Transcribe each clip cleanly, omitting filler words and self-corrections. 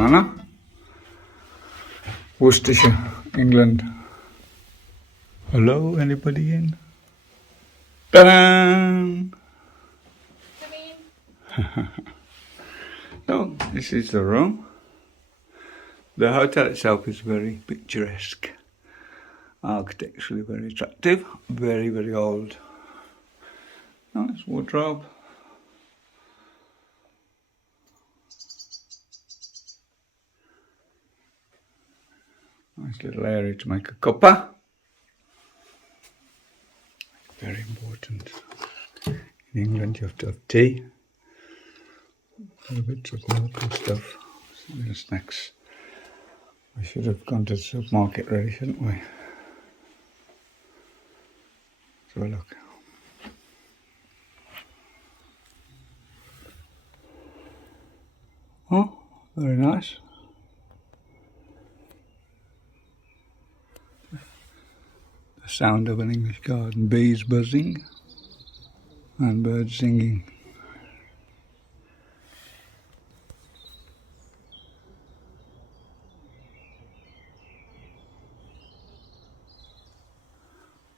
Manor, Worcestershire, England. Hello, anybody in? Ta-da! So, this is the room. The hotel itself is very picturesque, architecturally very attractive, very, very old. Nice wardrobe. Nice little area to make a cuppa. Very important. In England you have to have tea. A bit of milk and stuff. Some snacks. We should have gone to the supermarket really, shouldn't we? So look. Oh, very nice. The sound of an English garden. Bees buzzing and birds singing.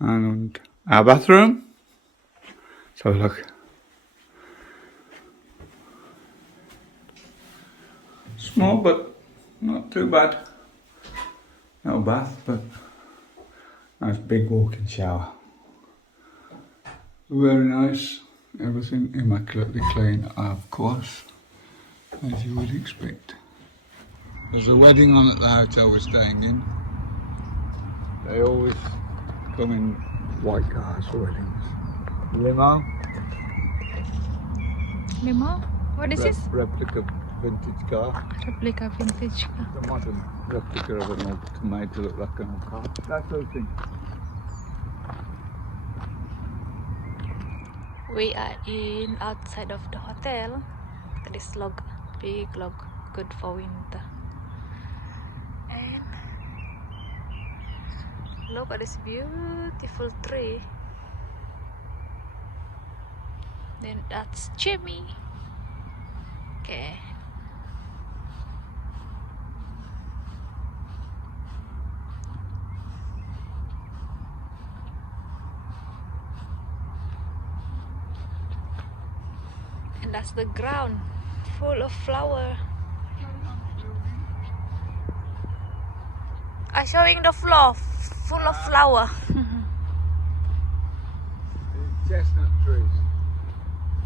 And our bathroom. So look. Small but not too bad. No bath, but nice big walk-in shower. Very nice. Everything immaculately clean, of course, as you would expect. There's a wedding on at the hotel we're staying in. They always come in white cars for weddings. Limo. Limo? What is this? Replica vintage car. Replica vintage car. The modern replica of an old made to look like an old car. That sort of thing. We are in outside of the hotel. Look at this log, big log, good for winter. And look at this beautiful tree. Then that's Jimmy. Okay. And that's the ground full of flower. I'm showing the floor full of flower. Chestnut trees.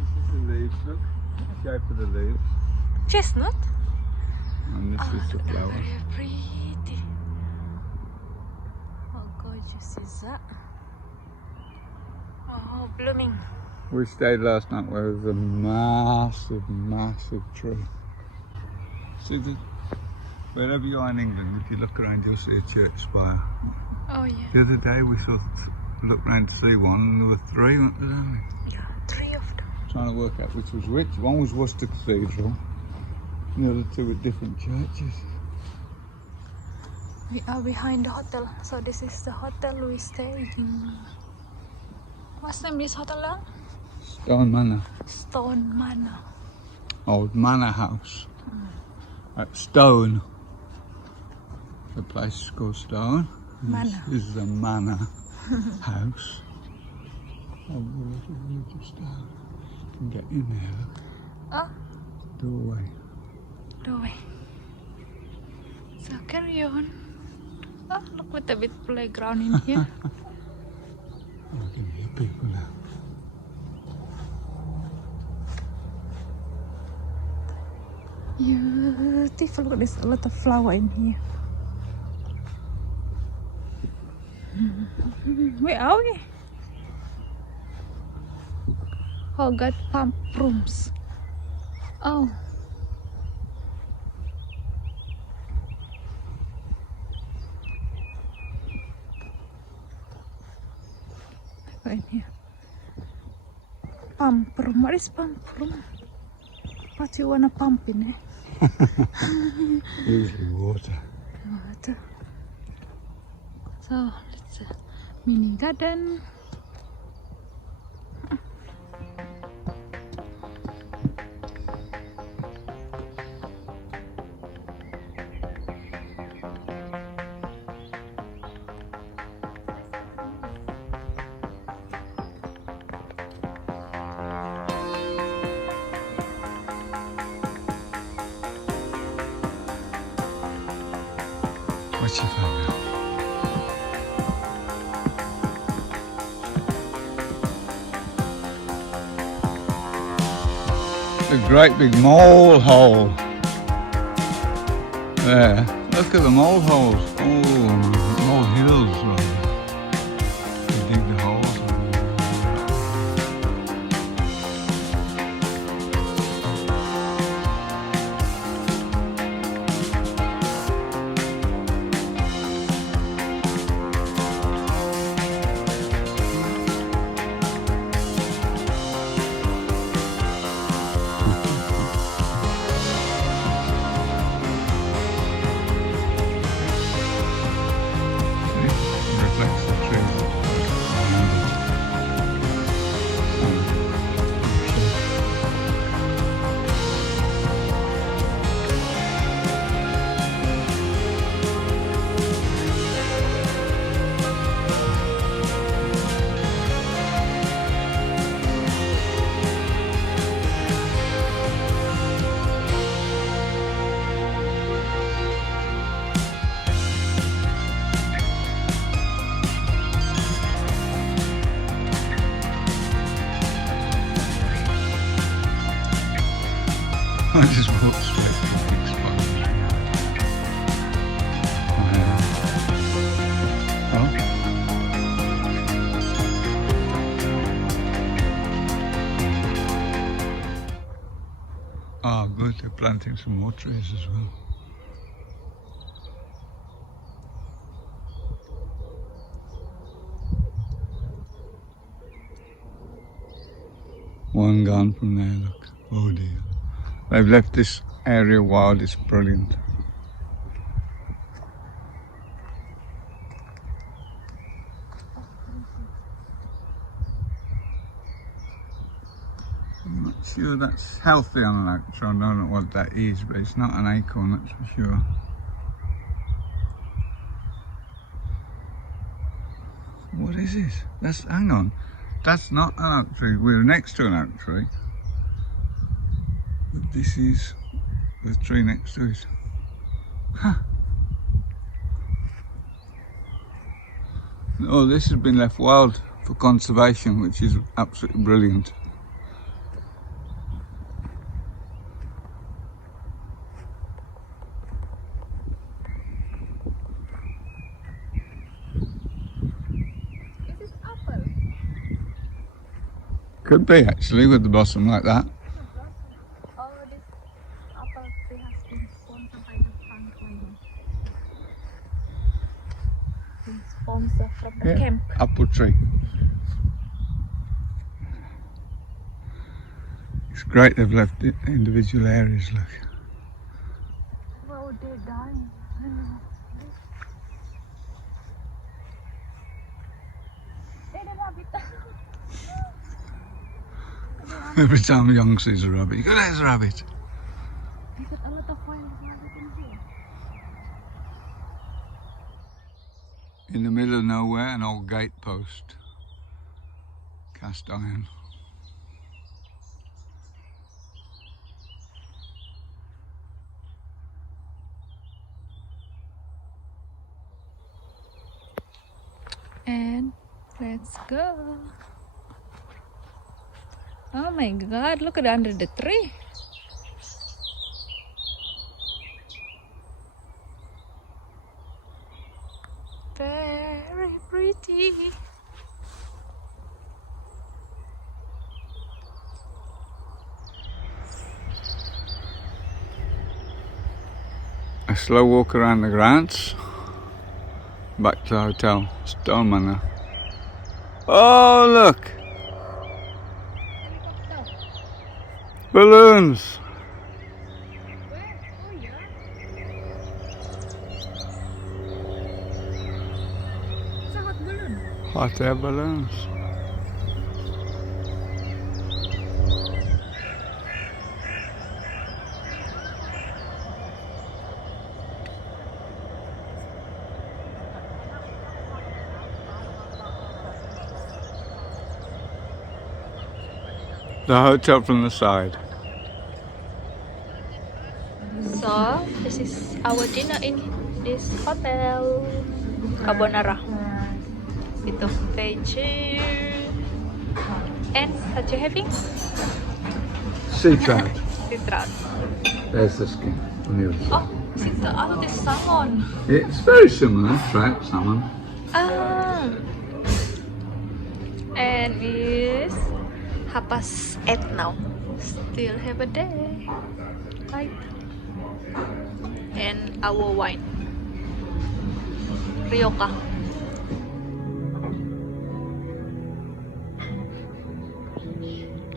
This is the leaves, look. Shape of the leaves. Chestnut? And this is the flower. Very pretty. How gorgeous is that? Oh, blooming. We stayed last night where there was a massive, massive tree. See, wherever you are in England, if you look around, you'll see a church spire. Oh yeah. The other day we looked round to see one, and there were three, weren't there? Yeah, three of them. Trying to work out which was which. One was Worcester Cathedral, and the other two were different churches. We are behind the hotel, so this is the hotel we stay in. What's the name of this hotel now? Stone Manor. Stone Manor. Old manor house. At Stone. The place is called Stone. Manor. This is a manor house. Oh, little village of Stone. You can get in there, look. Oh, Doorway. doorway. So carry on. Oh, look with a bit playground in here. I can hear people now. Beautiful. Look, there's a lot of flower in here. Where are we? Hogarths pump rooms. Oh. Right here. Pump room. What is pump room? What you wanna pump in, eh? Usually water. Water. So it's a mini garden. Chifaga. A great big mole hole there. Look at the mole holes. Oh, mole hills. They dig the holes. Reflects the trees. I just walked straight to the exposure. Oh, good, they're planting some more trees as well. One gone from there, look. Oh dear. They've left this area wild, it's brilliant. I'm not sure that's healthy on an oak tree. I don't know what that is, but it's not an acorn, that's for sure. What is this? Hang on. That's not an oak tree. We're next to an oak tree. But this is the tree next to it. Huh. Oh, this has been left wild for conservation, which is absolutely brilliant. Is this apple? Could be actually with the blossom like that. Oh, this apple tree has been sponsored by the Franklin. Been sponsored from the camp. Apple tree. It's great they've left it individual areas, look. Well, they're dying. I know. Hey, the rabbit. Every time a young sees a rabbit, you go, there's a rabbit. I got a lot of wild rabbit in here. In the middle of nowhere, an old gate post. Cast iron. And let's go. Oh my god, look at under the tree. Very pretty. A slow walk around the grounds. Back to the hotel, Stone Manor. Oh, look! Balloons! Where? Oh yeah. It's a hot balloon. Hot air balloons. The hotel from the side. So, this is our dinner in this hotel carbonara with veg and what you having? Sea trout. Citrat. There's the skin on the other side. Oh, citrat. Oh, this salmon. It's very similar, trout, salmon. Ah. And it's 8:30 now. Still have a day. Right. And our wine. Rioja.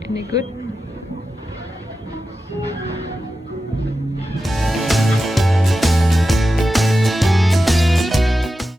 Any good?